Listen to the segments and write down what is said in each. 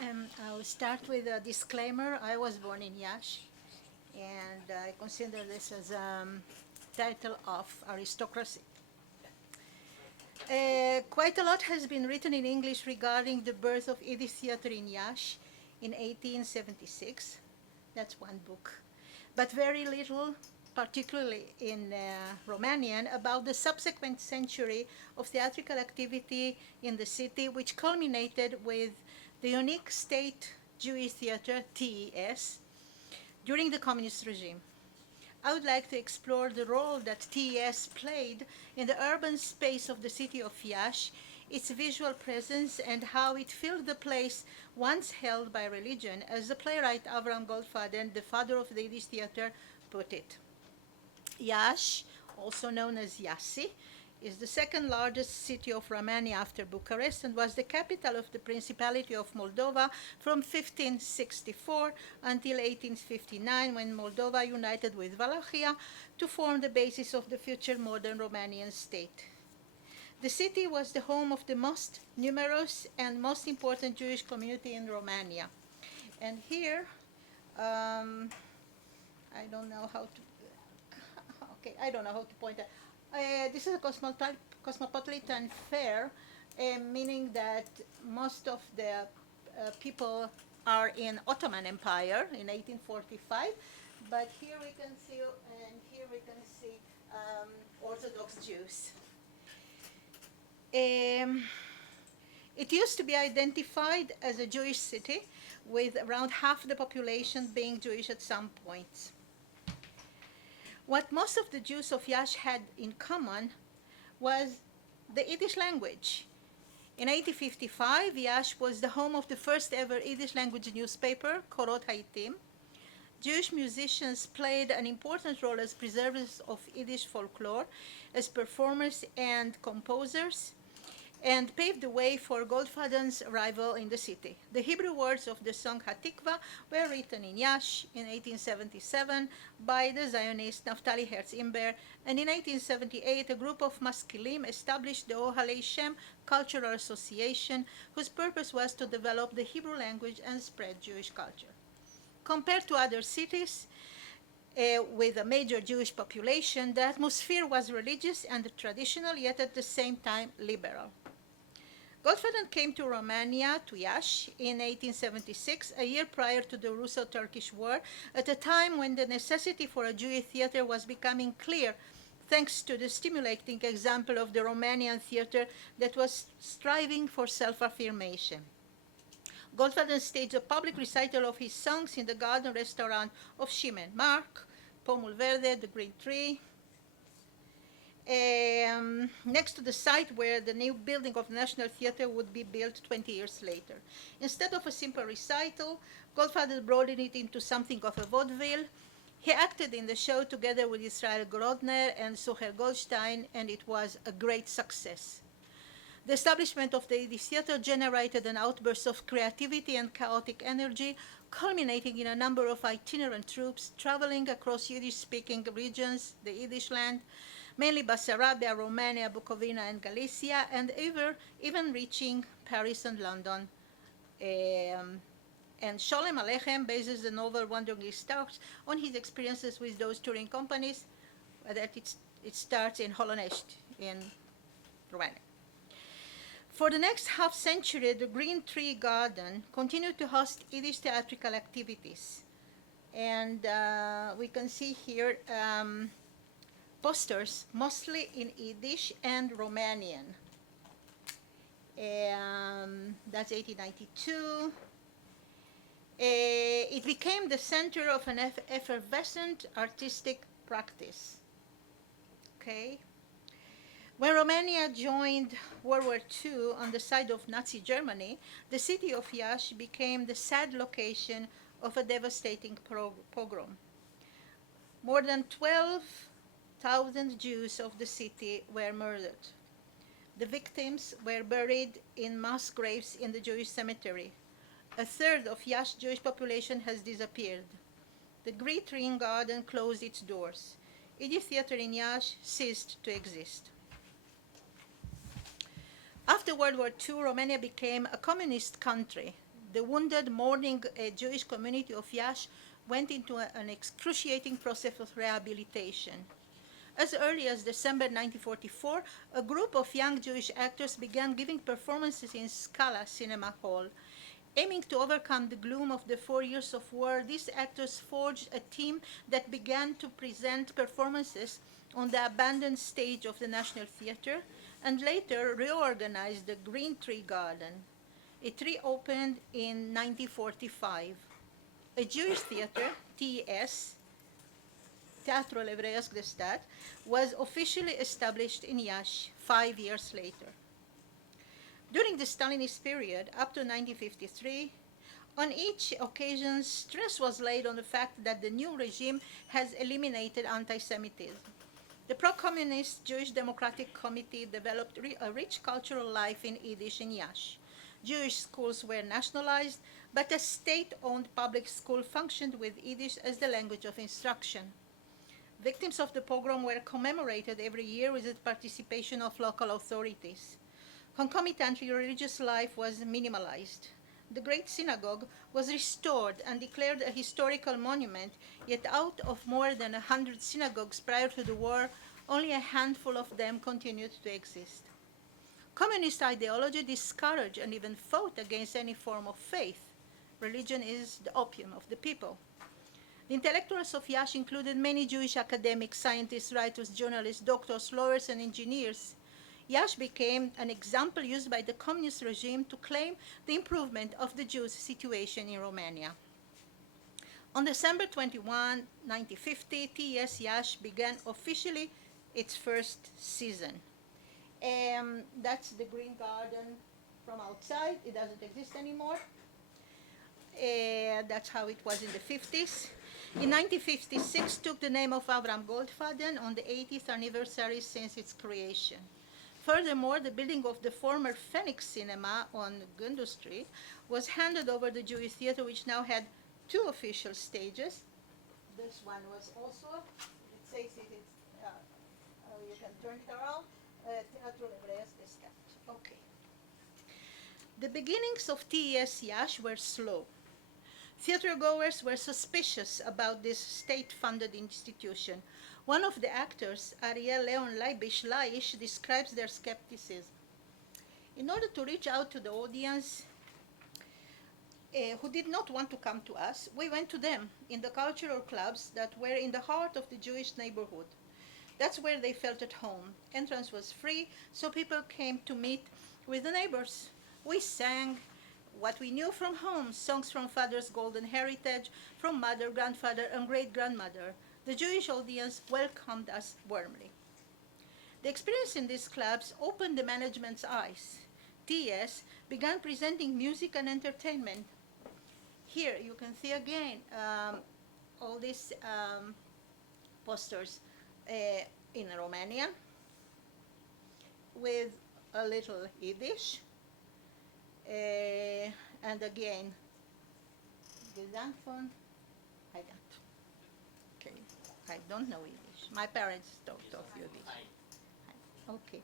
I'll start with a disclaimer. I was born in Iași, and I consider this as a title of aristocracy. Quite a lot has been written in English regarding the birth of Yiddish theater in Iași in 1876. That's one book. But very little, particularly in Romanian, about the subsequent century of theatrical activity in the city, which culminated with the unique state Jewish theater, TES, during the communist regime. I would like to explore the role that TES played in the urban space of the city of Iași, its visual presence, and how it filled the place once held by religion, as the playwright Avram Goldfaden, the father of the Yiddish theater, put it. Iași, also known as Iaṣi, is the second largest city of Romania after Bucharest and was the capital of the Principality of Moldova from 1564 until 1859, when Moldova united with Wallachia to form the basis of the future modern Romanian state. The city was the home of the most numerous and most important Jewish community in Romania. And here, I don't know how to, I don't know how to point out. This is a cosmopolitan fair, meaning that most of the people are in Ottoman Empire in 1845, but here we can see, Orthodox Jews. It used to be identified as a Jewish city, with around half the population being Jewish at some points. What most of the Jews of Iași had in common was the Yiddish language. In 1855, Iași was the home of the first ever Yiddish language newspaper, Korot Haitim. Jewish musicians played an important role as preservers of Yiddish folklore, as performers and composers, and paved the way for Goldfaden's arrival in the city. The Hebrew words of the song Hatikva were written in Iași in 1877 by the Zionist Naftali Herz Imber, and in 1878 a group of Maskilim established the Ohalei Shem Cultural Association, whose purpose was to develop the Hebrew language and spread Jewish culture. Compared to other cities with a major Jewish population, the atmosphere was religious and traditional, yet at the same time liberal. Goldfaden came to Romania, to Iași, in 1876, a year prior to the Russo-Turkish War, at a time when the necessity for a Jewish theater was becoming clear, thanks to the stimulating example of the Romanian theater that was striving for self-affirmation. Goldfaden staged a public recital of his songs in the garden restaurant of Shimon Mark, Pomul Verde, the Green Tree, next to the site where the new building of the National Theater would be built 20 years later. Instead of a simple recital, Goldfaden broadened it into something of a vaudeville. He acted in the show together with Israel Grodner and Sucher Goldstein, and it was a great success. The establishment of the Yiddish theater generated an outburst of creativity and chaotic energy, culminating in a number of itinerant troupes traveling across Yiddish-speaking regions, the Yiddish land, mainly Bessarabia, Romania, Bukovina, and Galicia, and even reaching Paris and London. And Sholem Aleichem bases the novel Wandering Stars on his experiences with those touring companies. That it starts in Holonești, in Romania. For the next half century, the Green Tree Garden continued to host Yiddish theatrical activities. And we can see here posters, mostly in Yiddish and Romanian. That's 1892. It became the center of an effervescent artistic practice. Okay. When Romania joined World War II on the side of Nazi Germany, the city of Iași became the sad location of a devastating pogrom. More than 12,000 Jews of the city were murdered. The victims were buried in mass graves in the Jewish cemetery. A third of Iași Jewish population has disappeared. The Green Tree Garden closed its doors. Yiddish theater in Iași ceased to exist. After World War II, Romania became a communist country. the wounded, mourning Jewish community of Iași went into an excruciating process of rehabilitation. As early as December 1944, a group of young Jewish actors began giving performances in Scala Cinema Hall. Aiming to overcome the gloom of the 4 years of war, these actors forged a team that began to present performances on the abandoned stage of the National Theatre and later reorganized the Green Tree Garden. It reopened in 1945. A Jewish theater, TES, Teatro Evreiesc de Stat, was officially established in Iași 5 years later. During the Stalinist period, up to 1953, on each occasion, stress was laid on the fact that the new regime has eliminated anti-Semitism. The pro-communist Jewish Democratic Committee developed a rich cultural life in Yiddish in Iași. Jewish schools were nationalized, but a state-owned public school functioned with Yiddish as the language of instruction. Victims of the pogrom were commemorated every year with the participation of local authorities. Concomitantly, religious life was minimalized. The Great Synagogue was restored and declared a historical monument, yet out of more than 100 synagogues prior to the war, only a handful of them continued to exist. Communist ideology discouraged and even fought against any form of faith. Religion is the opium of the people. The intellectuals of Iași included many Jewish academics, scientists, writers, journalists, doctors, lawyers, and engineers. Iași became an example used by the communist regime to claim the improvement of the Jews' situation in Romania. On December 21, 1950, TES Iași began officially its first season. That's the Green Garden from outside. It doesn't exist anymore. That's how it was in the 50s. In 1956, took the name of Avram Goldfaden on the 80th anniversary since its creation. Furthermore, the building of the former Phoenix Cinema on Gundu Street was handed over to the Jewish Theater, which now had 2 official stages. This one was also, it says it's, you can turn it around, Teatro Evreiesc de Stat. Okay. The beginnings of TES Iași were slow. Theatergoers were suspicious about this state-funded institution. One of the actors, Ariel Leon Laish, describes their skepticism. In order to reach out to the audience who did not want to come to us, we went to them in the cultural clubs that were in the heart of the Jewish neighborhood. That's where they felt at home. Entrance was free, so people came to meet with the neighbors. We sang what we knew from home, songs from father's golden heritage, from mother, grandfather, and great-grandmother. The Jewish audience welcomed us warmly. The experience in these clubs opened the management's eyes. TES began presenting music and entertainment. Here you can see again all these posters in Romanian with a little Yiddish. And again, Gesangfon, I don't. Okay, I don't know Yiddish. My parents don't talk Yiddish. Okay.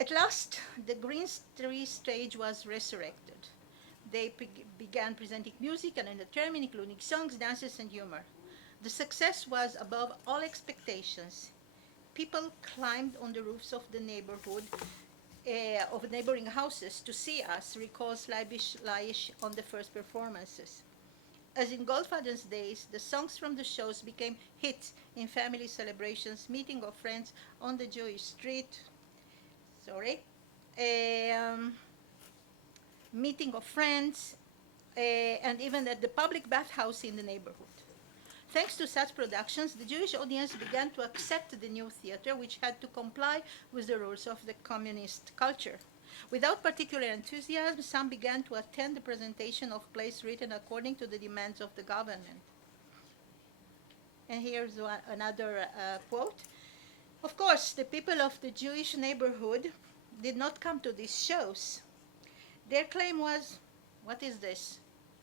At last, the Green Tree stage was resurrected. They began presenting music and entertainment, including songs, dances, and humor. The success was above all expectations. People climbed on the roofs of the neighborhood, of neighboring houses to see us, recalls Laish on the first performances. As in Goldfaden's days, the songs from the shows became hits in family celebrations, meeting of friends on the Jewish street. Meeting of friends, and even at the public bathhouse in the neighborhood. Thanks to such productions, the Jewish audience began to accept the new theater, which had to comply with the rules of the communist culture. Without particular enthusiasm, some began to attend the presentation of plays written according to the demands of the government. And here's another quote. Of course, the people of the Jewish neighborhood did not come to these shows. Their claim was, what is this?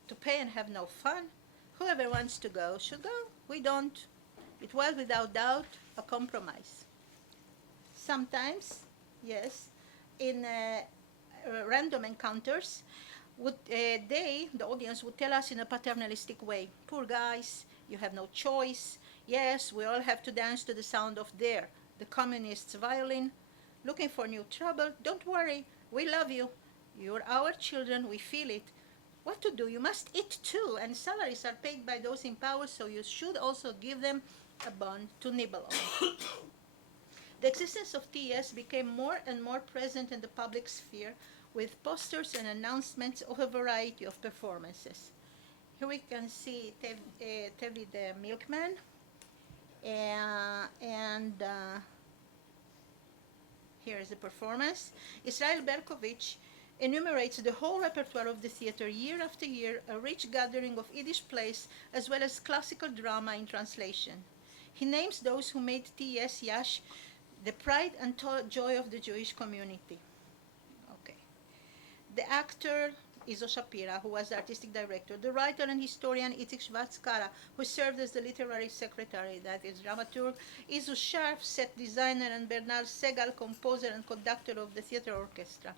To pay and have no fun? Whoever wants to go should go. We don't. It was without doubt a compromise. Sometimes, yes, in random encounters, the audience, would tell us in a paternalistic way, poor guys, you have no choice. Yes, we all have to dance to the sound of the communists' violin. Looking for new trouble? Don't worry, we love you. You're our children, we feel it. What to do? You must eat too, and salaries are paid by those in power, so you should also give them a bone to nibble on. The existence of TES became more and more present in the public sphere with posters and announcements of a variety of performances. Here we can see Tevi the milkman, and here is the performance. Israel Berkovich enumerates the whole repertoire of the theater year after year, a rich gathering of Yiddish plays as well as classical drama in translation. He names those who made TES Iaṣi the pride and joy of the Jewish community. Okay. The actor Izo Shapira, who was the artistic director, the writer and historian Itzik Schwarzkara, who served as the literary secretary, that is dramaturg, Izu Sharf, set designer, and Bernard Segal, composer and conductor of the theater orchestra.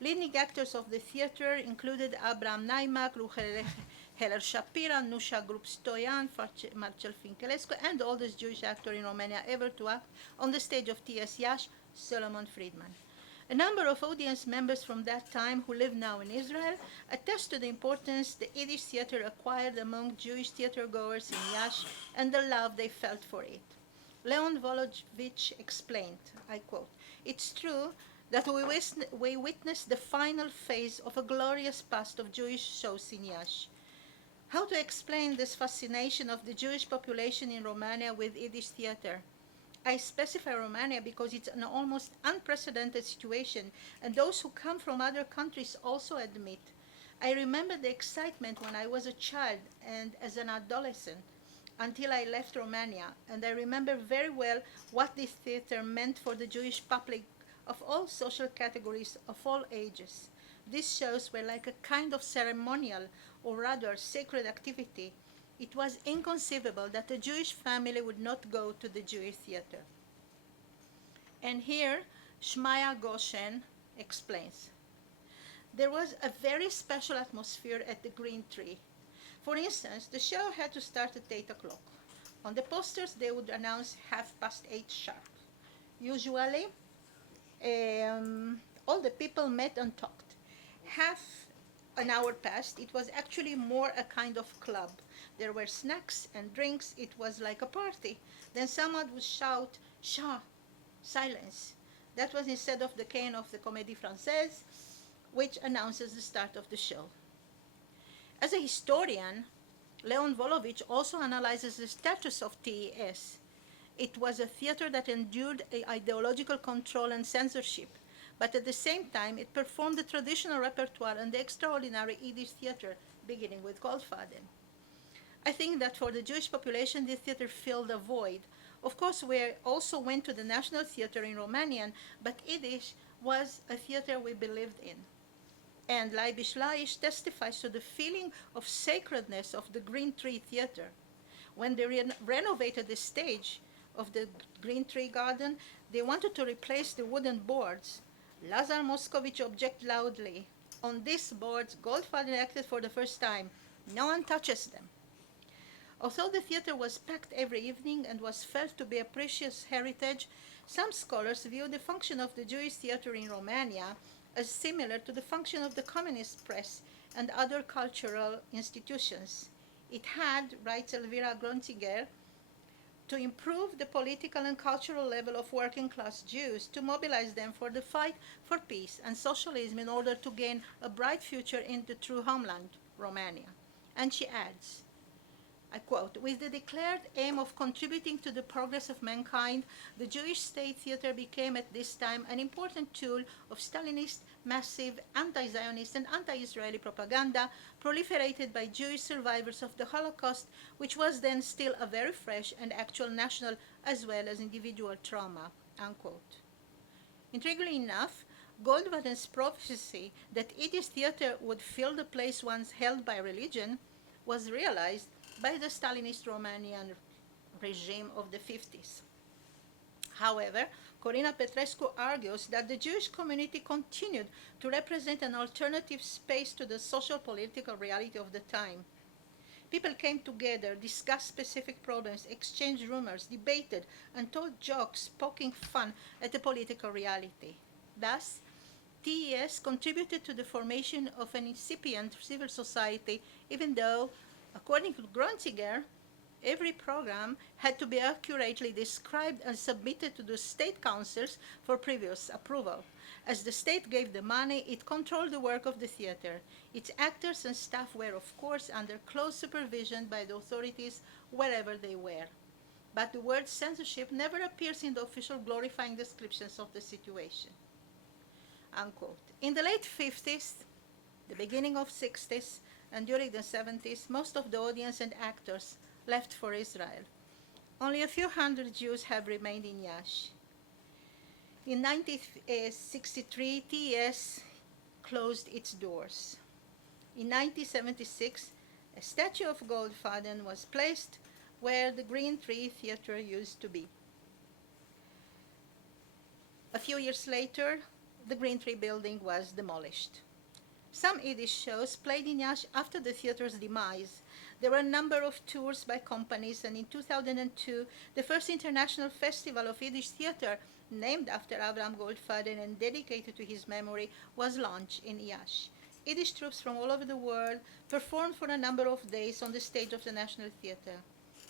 Leading actors of the theater included Abraham Naimak, Ruchel Heller Shapira, Nusha Group Stoyan, Marcel Finkelescu, and the oldest Jewish actor in Romania ever to act on the stage of TES Iași, Solomon Friedman. A number of audience members from that time who live now in Israel attest to the importance the Yiddish theater acquired among Jewish theater goers in Iași and the love they felt for it. Leon Volovich explained, I quote, "It's true that we witnessed the final phase of a glorious past of Jewish shows in Iași. How to explain this fascination of the Jewish population in Romania with Yiddish theater? I specify Romania because it's an almost unprecedented situation, and those who come from other countries also admit. I remember the excitement when I was a child and as an adolescent until I left Romania, and I remember very well what this theater meant for the Jewish public of all social categories, of all ages. These shows were like a kind of ceremonial, or rather sacred activity. It was inconceivable that a Jewish family would not go to the Jewish theater." And here, Shmaya Goshen explains. There was a very special atmosphere at the Green Tree. For instance, the show had to start at 8 o'clock. On the posters, they would announce 8:30 sharp. Usually, all the people met and talked. Half an hour passed. It was actually more a kind of club. There were snacks and drinks. It was like a party. Then someone would shout, "Shah, silence." That was instead of the cane of the Comédie Française, which announces the start of the show. As a historian, Leon Volovich also analyzes the status of TES. It was a theater that endured ideological control and censorship, but at the same time it performed the traditional repertoire and the extraordinary Yiddish theater, beginning with Goldfaden. I think that for the Jewish population, this theater filled a void. Of course, we also went to the National Theater in Romanian, but Yiddish was a theater we believed in. And Leibish Laish testifies to the feeling of sacredness of the Green Tree Theater. When they renovated the stage of the Green Tree Garden, they wanted to replace the wooden boards. Lazar Moscovich objected loudly. On these boards, Goldfaden acted for the first time. No one touches them. Although the theater was packed every evening and was felt to be a precious heritage, some scholars view the function of the Jewish theater in Romania as similar to the function of the communist press and other cultural institutions. It had, writes Elvira Gronziger, to improve the political and cultural level of working-class Jews, to mobilize them for the fight for peace and socialism in order to gain a bright future in the true homeland, Romania. And she adds, I quote, "With the declared aim of contributing to the progress of mankind, the Jewish state theater became at this time an important tool of Stalinist, massive, anti-Zionist and anti-Israeli propaganda proliferated by Jewish survivors of the Holocaust, which was then still a very fresh and actual national as well as individual trauma," unquote. Intriguingly enough, Goldfaden's prophecy that Yiddish theater would fill the place once held by religion was realized by the Stalinist Romanian regime of the 50s. However, Corina Petrescu argues that the Jewish community continued to represent an alternative space to the social political reality of the time. People came together, discussed specific problems, exchanged rumors, debated, and told jokes, poking fun at the political reality. Thus, TES contributed to the formation of an incipient civil society, even though, according to Gronziger, every program had to be accurately described and submitted to the state councils for previous approval. As the state gave the money, it controlled the work of the theater. Its actors and staff were, of course, under close supervision by the authorities wherever they were. But the word censorship never appears in the official glorifying descriptions of the situation. Unquote. In the late 50s, the beginning of 60s, and during the 70s, most of the audience and actors left for Israel. Only a few hundred Jews have remained in Iaṣi. In 1963, TES closed its doors. In 1976, a statue of Goldfaden was placed where the Green Tree Theater used to be. A few years later, the Green Tree building was demolished. Some Yiddish shows played in Iaṣi after the theater's demise. There were a number of tours by companies, and in 2002, the first international festival of Yiddish theater, named after Avraham Goldfaden and dedicated to his memory, was launched in Iaṣi. Yiddish troops from all over the world performed for a number of days on the stage of the National Theater.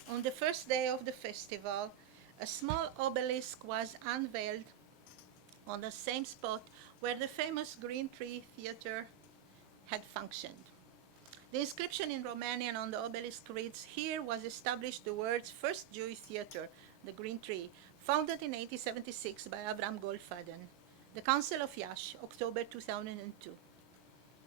On the first day of the festival, a small obelisk was unveiled on the same spot where the famous Green Tree Theater had functioned. The inscription in Romanian on the obelisk reads, "Here was established the world's first Jewish theater, the Green Tree, founded in 1876 by Avraham Goldfaden. The Council of Iaṣi, October 2002.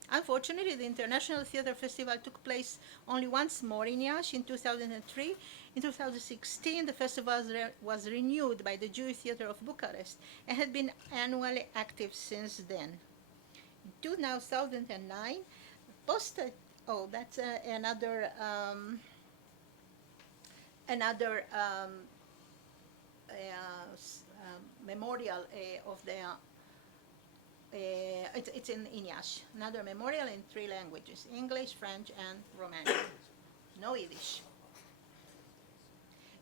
Unfortunately, the International Theater Festival took place only once more in Iași in 2003. In 2016, the festival was renewed by the Jewish Theater of Bucharest and had been annually active since then. In 2009, posted. Oh, that's another memorial of the. It's in Iași. Another memorial in 3 languages: English, French, and Romanian. No Yiddish.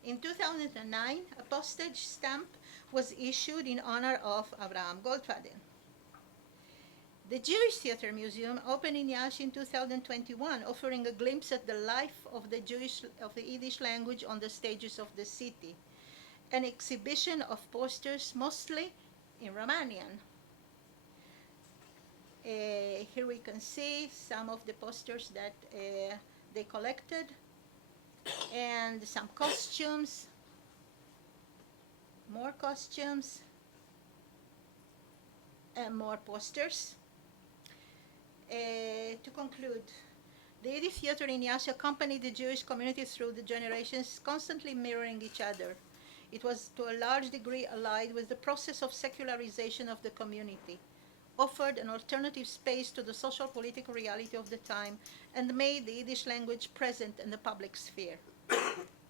In 2009, a postage stamp was issued in honor of Avraham Goldfaden. The Jewish Theater Museum opened in Iași in 2021, offering a glimpse at the life of the Yiddish language on the stages of the city. An exhibition of posters, mostly in Romanian. Here we can see some of the posters that they collected, and some costumes, more costumes, and more posters. To conclude, the Yiddish theater in Iași accompanied the Jewish community through the generations, constantly mirroring each other. It was to a large degree allied with the process of secularization of the community, offered an alternative space to the social political reality of the time, and made the Yiddish language present in the public sphere.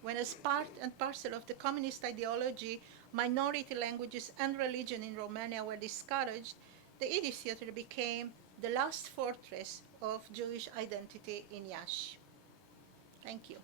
When, as part and parcel of the communist ideology, minority languages and religion in Romania were discouraged, the Yiddish theater became the last fortress of Jewish identity in Iași. Thank you.